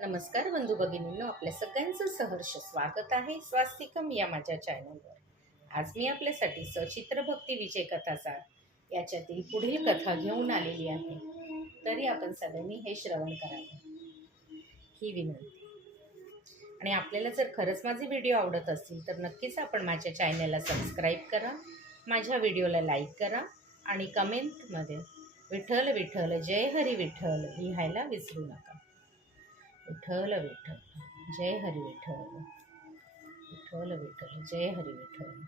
नमस्कार बंधू भगिनींनो आपल्या सगळ्यांचं सहर्ष स्वागत आहे स्वास्तिकम या माझ्या चॅनलवर आज मी आपल्यासाठी सचित्र भक्ती विजय कथाचा याच्यातील पुढील कथा घेऊन आलेली आहे. तरी आपण सगळ्यांनी हे श्रवण करावे. ही विनंती. आणि आपल्याला जर खरंच माझे व्हिडिओ आवडत असतील तर नक्कीच आपण माझ्या चॅनलला सबस्क्राईब करा माझ्या व्हिडिओला लाईक करा आणि कमेंटमध्ये विठ्ठल विठ्ठल जय हरी विठ्ठल लिहायला विसरू नका. विठ्ठल विठ्ठल जय हरी विठ्ठल विठ्ठल विठ्ठल जय हरी विठ्ठल.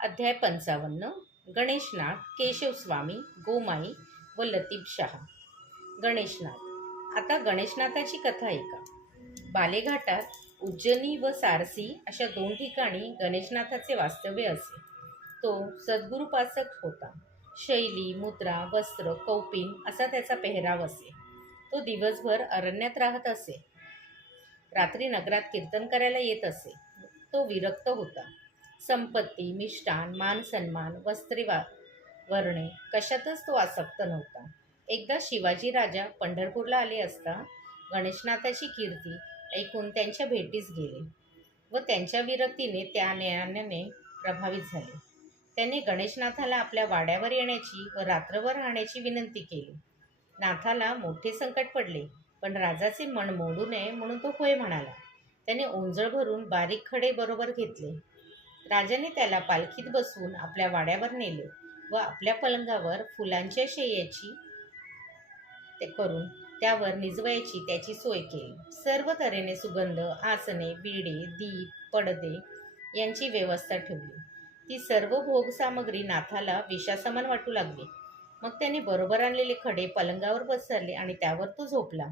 अध्याय पंचावन्न गणेशनाथ केशवस्वामी गोमाई व लतीफ शहा. गणेशनाथ. आता गणेशनाथाची कथा ऐका. बालेघाटात उज्जनी व सारसी अशा दोन ठिकाणी गणेशनाथाचे वास्तव्य असे. तो सद्गुरुपासक होता. शैली मुद्रा वस्त्र कौपिन असा त्याचा पेहराव असे. तो दिवसभर अरण्यात राहत असे. रात्री नगरात कीर्तन करायला येत असे. तो विरक्त होता. संपत्ती मिष्टान मान सन्मान वस्त्रे वर्णे वरणे कशातच तो आसक्त नव्हता. एकदा शिवाजी राजा पंढरपूरला आले असता गणेशनाथाची कीर्ती ऐकून त्यांच्या भेटीस गेले व त्यांच्या विरक्तीने त्या ज्ञानाने प्रभावित झाले. त्याने गणेशनाथाला आपल्या वाड्यावर येण्याची व रात्रभर राहण्याची विनंती केली. नाथाला मोठे संकट पडले पण राजाचे मन मोडू नये म्हणून तो होय म्हणाला. त्याने ओंजळ भरून बारीक खडे बरोबर घेतले. राजाने त्याला पालखीत बसवून आपल्या वाड्यावर नेले व आपल्या पलंगावर फुलांच्या शेयाची ते करून त्यावर निजवायची त्याची सोय केली. सर्व तऱ्हेने सुगंध आसने बिडे दीप पडदे यांची व्यवस्था ठेवली. ती सर्व भोग सामग्री नाथाला विषासमान वाटू लागली. मग त्याने बरोबर आणलेले खडे पलंगावर पसरले आणि त्यावर तो झोपला.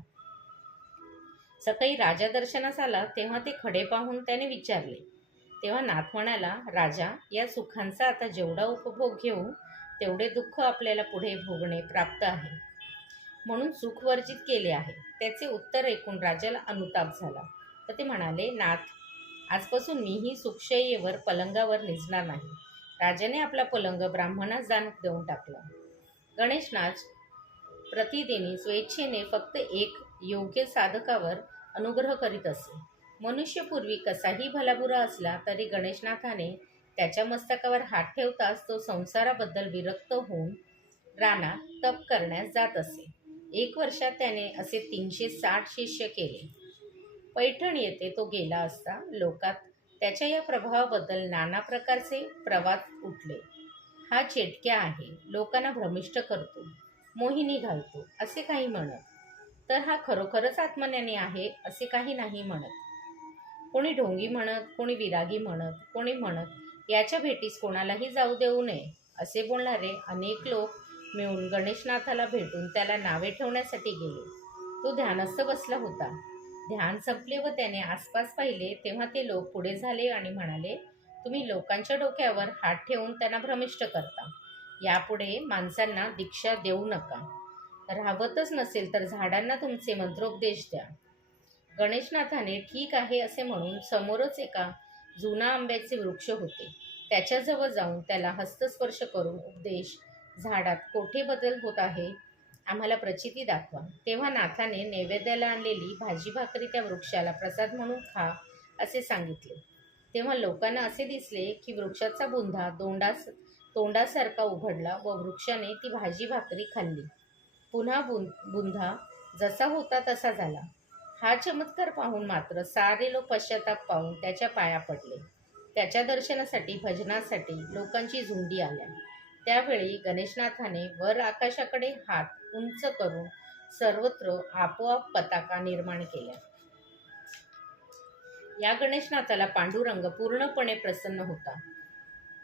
सकाळी राजा दर्शनास आला तेव्हा ते खडे पाहून त्याने विचारले. तेव्हा नाथ म्हणाला राजा या सुखांचा आता जेवढा उपभोग घेऊ तेवढे दुःख आपल्याला पुढे भोगणे प्राप्त आहे म्हणून सुख वर्जित केले आहे. त्याचे उत्तर ऐकून राजाला अनुताप झाला. तर ते म्हणाले नाथ आजपासून मीही सुखशय्येवर पलंगावर निजणार नाही. राजाने आपला पलंग ब्राह्मणास दान देऊन टाकला. गणेशनाथ प्रतिदिनी स्वेच्छेने फक्त एक योग्य साधकावर अनुग्रह करीत असे. मनुष्यपूर्वी कसाही भलाबुरा असला तरी गणेशनाथाने त्याच्या मस्तकावर हात ठेवताच तो संसाराबद्दल विरक्त होऊन राणा तप करण्यास जात असे. एक वर्षात त्याने असे तीनशे साठ शिष्य केले. पैठण येथे तो गेला असता लोकात त्याच्या या प्रभावाबद्दल नाना प्रकारचे प्रवाद उठले. हा चेटक्या आहे. लोकांना भ्रमिष्ट करतो. मोहिनी घालतो. असे काही म्हणत. तर हा खरोखरच आत्मज्ञानी आहे असे काही नाही म्हणत. कोणी ढोंगी म्हणत कोणी विरागी म्हणत कोणी म्हणत याच्या भेटीस कोणालाही जाऊ देऊ नये असे बोलणारे अनेक लोक मिळून गणेशनाथाला भेटून त्याला नावे ठेवण्यासाठी गेले. तो ध्यानस्थ बसला होता. ध्यान संपले व त्याने आसपास पाहिले तेव्हा ते लोक पुढे झाले आणि म्हणाले तुम्ही लोकांच्या डोक्यावर हात ठेवून त्यांना भ्रमिष्ट करता. यापुढे माणसांना दीक्षा देऊ नका. राहवतच नसेल तर झाडांना तुमचे मंत्रोपदेश द्या. गणेशनाथाने ठीक आहे असे म्हणून समोरच एका जुना आंब्याचे वृक्ष होते. त्याच्याजवळ जाऊन त्याला हस्तस्पर्श करून उपदेश झाडात कोठे बदल होत आहे? आम्हाला प्रचिती दाखवा. तेव्हा नाथाने नैवेद्याला आणलेली भाजी भाकरी त्या वृक्षाला प्रसाद म्हणून खा असे सांगितले. तेव्हा लोकांना असे दिसले की वृक्षाचा बुंधा दोंडास तोंडासारखा उघडला व वृक्षाने ती भाजी भाकरी खाल्ली. पुन्हा बुं बुंधा जसा होता तसा झाला. हा चमत्कार पाहून मात्र सारे लोक पश्चाताप पाहून त्याच्या पाया पडले. त्याच्या दर्शनासाठी भजनासाठी लोकांची झुंडी आल्या. त्यावेळी गणेशनाथाने वर आकाशाकडे हात उंच करून सर्वत्र आपोआप पताका निर्माण केल्या. या गणेशनाथाला पांडुरंग पूर्णपणे प्रसन्न होता.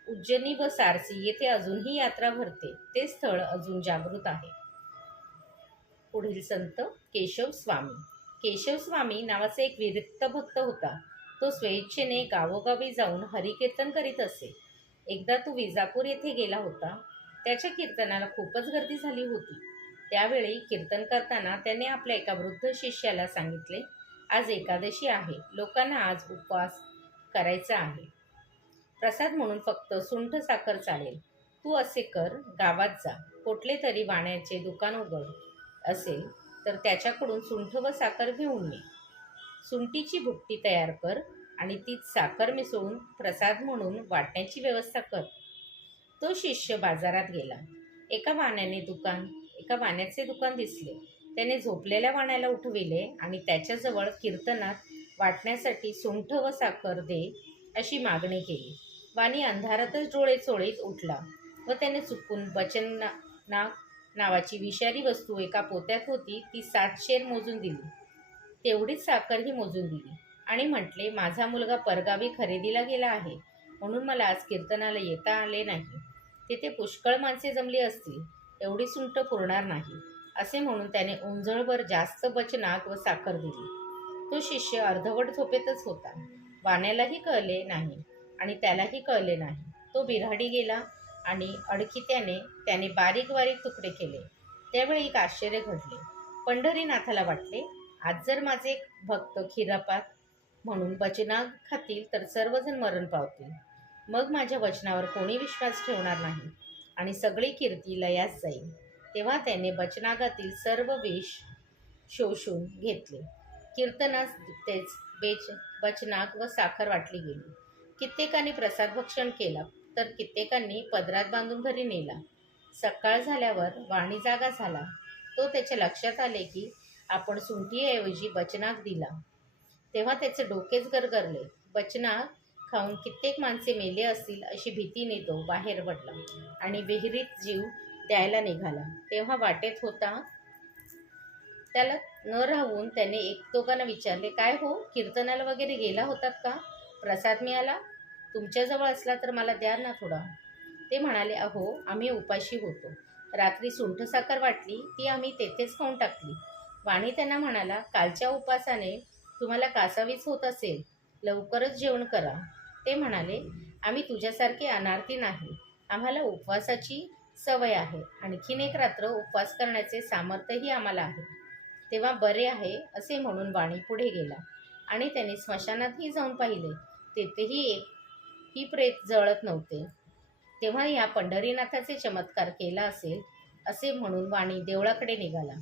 उज्जैनी व सारसी येथे अजूनही यात्रा भरते. ते स्थळ अजून जागृत आहे. पुढील संत केशव स्वामी. केशव स्वामी नावाचा एक विरक्त भक्त होता. तो स्वेच्छेने गावोगावी जाऊन हरिकीर्तन करीत असे. एकदा तो विजापूर येथे गेला होता. त्याच्या कीर्तनाला खूपच गर्दी झाली होती. त्यावेळी कीर्तन करताना त्याने आपल्या एका वृद्ध शिष्याला सांगितले आज एकादशी आहे. लोकांना आज उपवास करायचा आहे. प्रसाद म्हणून फक्त सुंठ साखर चालेल. तू असे कर गावात जा. कुठले तरी वाण्याचे दुकान उघड असेल तर त्याच्याकडून सुंठ व साखर घेऊन ये. सुंठीची भुकटी तयार कर आणि तीच साखर मिसळून प्रसाद म्हणून वाटण्याची व्यवस्था कर. तो शिष्य बाजारात गेला. एका वाण्याने दुकान एका वाण्याचे दुकान दिसले. त्याने झोपलेल्या वाण्याला उठविले आणि त्याच्याजवळ कीर्तनात वाटण्यासाठी सुंठ व साखर दे अशी मागणी केली. वाणी अंधारातच डोळे चोळीत उठला व त्याने चुकून बचन ना नावाची विषारी वस्तू एका पोत्यात होती ती सात शेर मोजून दिली. तेवढीच साखरही मोजून दिली आणि म्हटले माझा मुलगा परगावी खरेदीला गेला आहे म्हणून मला आज कीर्तनाला येता आले नाही. तेथे पुष्कळ माणसे जमली असतील एवढी सुंट पुरणार नाही. असे म्हणून त्याने उंजळभर जास्त बचनाक व साखर दिली. तो शिष्य अर्धवट झोपेतच होता. वाण्यालाही कळले नाही आणि त्यालाही कळले नाही. तो बिराडी गेला आणि अडखित्याने त्याने बारीक बारीक तुकडे केले. त्यावेळी एक आश्चर्य घडले. पंढरीनाथाला वाटले आज जर माझे भक्त खिरापात म्हणून वचना खातील तर सर्वजण मरण पावतील. मग माझ्या वचनावर कोणी विश्वास ठेवणार नाही आणि सगळी कीर्ती लयास जाईल. तेव्हा त्याने बचनागातील सर्व विष शोषून घेतले. कीर्तनास तेच बेच बचनाग व साखर वाटली गेली. कित्येकांनी प्रसाद भक्षण केला तर कित्येकांनी पदरात बांधून घरी नेला. सकाळ झाल्यावर वाणी जागा झाला. तो त्याच्या लक्षात आले की आपण सुंठीऐवजी बचनाक दिला. तेव्हा त्याचे डोकेच गरगरले. बचनाक खाऊन कित्येक माणसे मेले असतील अशी भीतीने तो बाहेर पडला आणि विहिरीत जीव द्यायला निघाला. तेव्हा वाटेत होता त्याला न राहून त्याने एक दोघांना विचारले काय हो कीर्तनाला वगैरे गेला होतात का? प्रसाद मिळाला? तुमच्याजवळ असला तर मला द्या ना थोडा. ते म्हणाले अहो आम्ही उपाशी होतो. रात्री सुंठ साखर वाटली ती आम्ही तेथेच खाऊन टाकली. वाणी त्यांना म्हणाला कालच्या उपासाने तुम्हाला कासावीस होत असेल लवकरच जेवण करा. ते म्हणाले आम्ही तुझ्यासारखे अनार्थी नाही. आम्हाला उपवासाची सवय आहे. आणखीन एक रात्र उपवास करण्याचे सामर्थ्यही आम्हाला आहे. तेव्हा बरे आहे असे म्हणून वाणी पुढे गेला. आणि त्याने स्मशानातही जाऊन पाहिले. तेथेही एक ही प्रेत जळत नव्हते. तेव्हा या पंढरीनाथाचे चमत्कार केला असेल असे म्हणून वाणी देवळाकडे निघाला.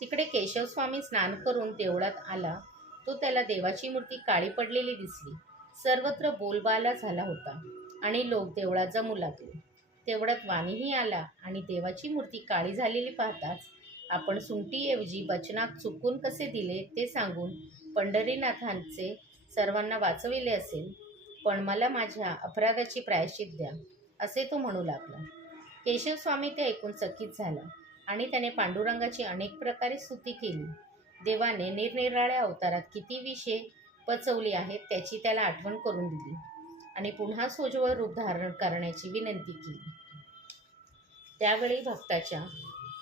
तिकडे केशवस्वामी स्नान करून देवळात आला. तो त्याला देवाची मूर्ती काळी पडलेली दिसली. सर्वत्र बोलबाला झाला होता. आणि लोक देवळात जमू लागले. तेवढ्यात वाणीही आला आणि देवाची मूर्ती काळी झालेली पाहताच आपण सुंटीऐवजी बचनात चुकून कसे दिले ते सांगून पंढरीनाथांचे सर्वांना वाचविले असेल पण मला माझ्या अपराधाची प्रायश्चित द्या असे तो म्हणू लागला. केशवस्वामी ते ऐकून चकित झाला आणि त्याने पांडुरंगाची अनेक प्रकारे स्तुती केली. देवाने निरनिराळ्या अवतारात किती विषय पचवली आहेत त्याची त्याला आठवण करून दिली आणि पुन्हा सोजवळ रूप धारण करण्याची विनंती केली. त्यावेळी भक्ताच्या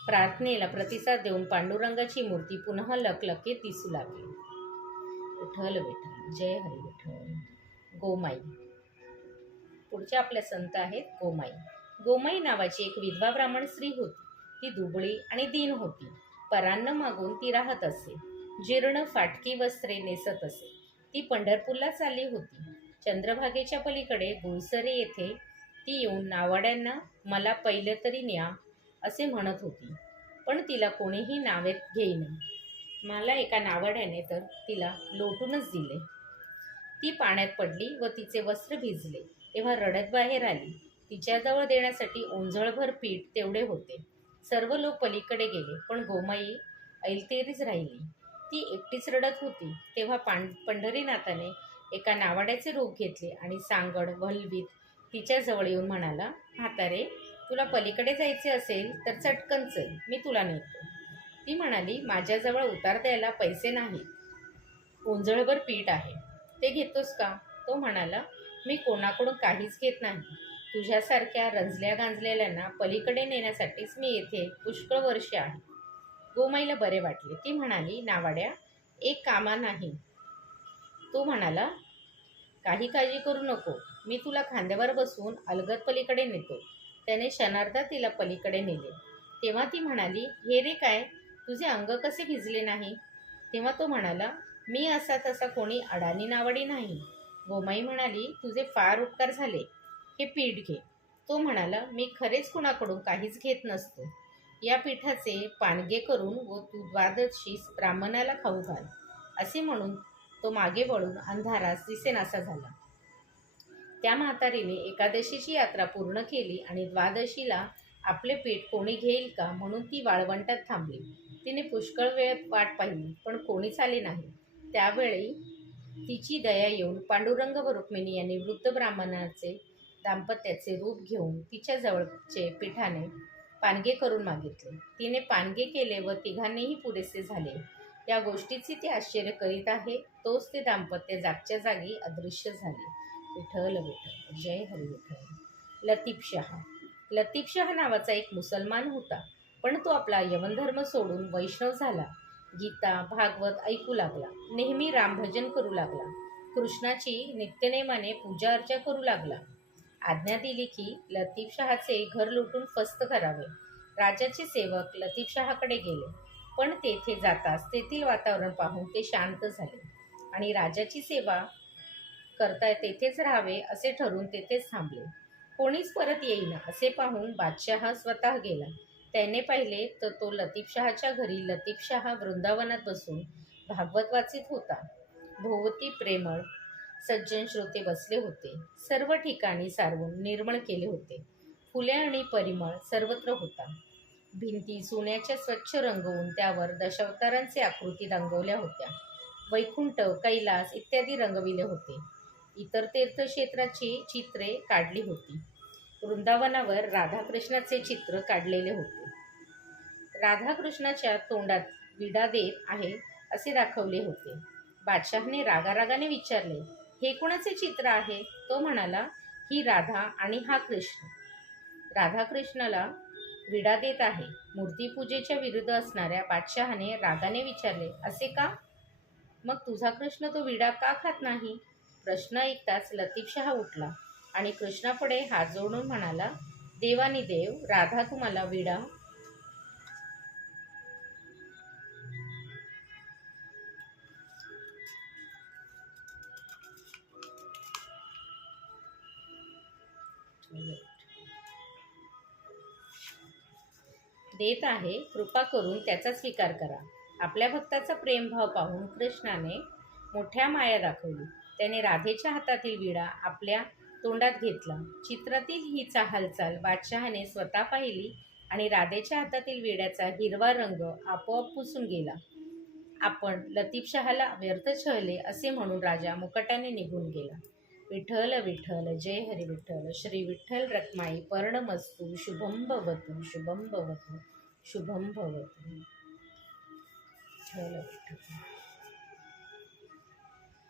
प्रार्थनेला प्रतिसाद देऊन पांडुरंगाची मूर्ती पुन्हा लकलकीत दिसू लागली. विठ्ठल विठ्ठल जय हरी विठ्ठल. गोमाई. पुढच्या आपल्या संत आहेत गोमाई. गोमाई नावाची एक विधवा ब्राह्मण स्त्री होती. ती दुबळी आणि दीन होती. परान्न मागून ती राहत असे. जीर्ण फाटकी वस्त्रे नेसत असे. ती पंढरपूरला चालली होती. चंद्रभागेच्या पलीकडे गुळसरे येथे ती येऊन नावाड्यांना मला पहिलं तरी न्या असे म्हणत होती. पण तिला कोणीही नावेत घेईना. मला एका नावाड्याने तर तिला लोटूनच दिले. ती पाण्यात पडली व तिचे वस्त्र भिजले. तेव्हा रडत बाहेर आली. तिच्याजवळ देण्यासाठी ओंजळभर पीठ तेवढे होते. सर्व लोक पलीकडे गेले पण गोमाई ऐलतेरीच राहिली. ती एकटीच रडत होती. तेव्हा पां पंढरीनाथाने एका नावाड्याचे रूप घेतले आणि सांगड वल्वीत तिच्याजवळ येऊन म्हणाला म्हातारे तुला पलीकडे जायचे असेल तर चटकन चल मी तुला नेतो. ती म्हणाली माझ्याजवळ उतार द्यायला पैसे नाहीत. ओंजळभर पीठ आहे. ते घेतोस का? तो म्हणाला मी कोणाकडून काहीच घेत नाही. तुझ्यासारख्या रंजल्या गांजलेल्यांना पलीकडे नेण्यासाठीच मी येथे पुष्कळ वर्षे आहे. गोमाईला बरे वाटले. ती म्हणाली नावाड्या एक कामा नाही. तो म्हणाला काही काळजी करू नको. मी तुला खांद्यावर बसवून अलगद पलीकडे नेतो. त्याने क्षणार्धा तिला पलीकडे नेले. तेव्हा ती म्हणाली हे रे काय? तुझे अंग कसे भिजले नाही? तेव्हा तो म्हणाला मी असा तसा कोणी अडाणी नावडी नाही. गोमाई म्हणाली तुझे फार उपकार झाले. हे पीठ घे. तो म्हणाला मी खरेच कुणाकडून काहीच घेत नसतो. या पिठाचे पानगे करून व तू द्वादशीस ब्राह्मणाला खाऊ घाल. असे म्हणून तो मागे वळून अंधारास दिसेनासा झाला. त्या म्हातारीने एकादशीची यात्रा पूर्ण केली आणि द्वादशीला आपले पीठ कोणी घेईल का म्हणून ती वाळवंटात थांबली. तिने पुष्कळ वेळ वाट पाहिली पण कोणीच आले नाही. त्यावेळी तिची दया येऊन पांडुरंग व रुक्मिणी यांनी वृद्ध ब्राह्मणाचे दाम्पत्याचे रूप घेऊन तिच्या जवळचे पिठाने पानगे करून मागितले. तिने पानगे केले व तिघांनीही पुरेसे झाले. या गोष्टीचे ती आश्चर्य करीत आहे तोच ते दाम्पत्य जागच्या जागी अदृश्य झाले. विठ्ठल विठ्ठल जय हरी विठ्ठल. लतीफ शहा. लतीफ शहा नावाचा एक मुसलमान होता पण तो आपला यवनधर्म सोडून वैष्णव झाला. गीता भागवत ऐकू लागला. नेहमी रामभजन करू लागला. कृष्णाची नित्यनेमाने पूजा अर्चा करू लागला. आज्ञा दिली की लतीफ शहाचे घर लुटून फस्त करावे. राजाचे सेवक लतीफ शहाकडे गेले. पण तेथे जाताच तेथील वातावरण पाहून ते शांत झाले आणि राजाची सेवा करता तेथेच राहावे असे ठरून तेथेच थांबले. कोणीच परत येईना असे पाहून बादशहा स्वतः गेला. त्याने पाहिले तर तो लतीफशहाच्या घरी लतीफशहा वृंदावनात बसून भागवत वाचित होता. भोवती प्रेमळ सज्जन श्रोते बसले होते. सर्व ठिकाणी सारवून निर्मळ केले होते. फुले आणि परिमळ सर्वत्र होता. भिंती सोन्याच्या स्वच्छ रंगवून त्यावर दशावतारांचे आकृती रंगवल्या होत्या. वैकुंठ कैलास इत्यादी रंगविले होते. इतर तीर्थक्षेत्राची चित्रे काढली होती. वृंदावनावर राधाकृष्णाचे चित्र काढलेले होते. राधाकृष्णाच्या तोंडात विडा देत आहे असे दाखवले होते. बादशहाने रागारागाने विचारले हे कोणाचे चित्र आहे? तो म्हणाला ही राधा आणि हा कृष्ण. राधाकृष्णाला विडा देत आहे. मूर्तीपूजेच्या विरुद्ध असणाऱ्या बादशहाने रागाने विचारले असे का? मग तुझा कृष्ण तो विडा का खात नाही? प्रश्न ऐकताच लतीफशहा उठला आणि कृष्णापुढे हात जोडून म्हणाला देवानी देव राधा तुम्हाला विडा. देत आहे कृपा करून त्याचा स्वीकार करा. आपल्या भक्ताचा प्रेमभाव पाहून कृष्णाने मोठ्या माया दाखवली. त्याने राधेच्या हातातील विडा आपल्या तोंडात घेतला. चित्रातील हीचा हालचाल बादशहाने स्वतः पाहिली आणि राधेच्या हातातील विड्याचा हिरवा रंग आपोआप पुसून गेला. आपण लतीफशहाला व्यर्थ छळले असे म्हणून राजा मुकटाने निघून गेला. विठ्ठल विठ्ठल जय हरी विठ्ठल श्री विठ्ठल रखमाई पर्णमस्तू शुभम भवतु शुभम भवतु शुभम भवतु. विठ्ठल विठ्ठल.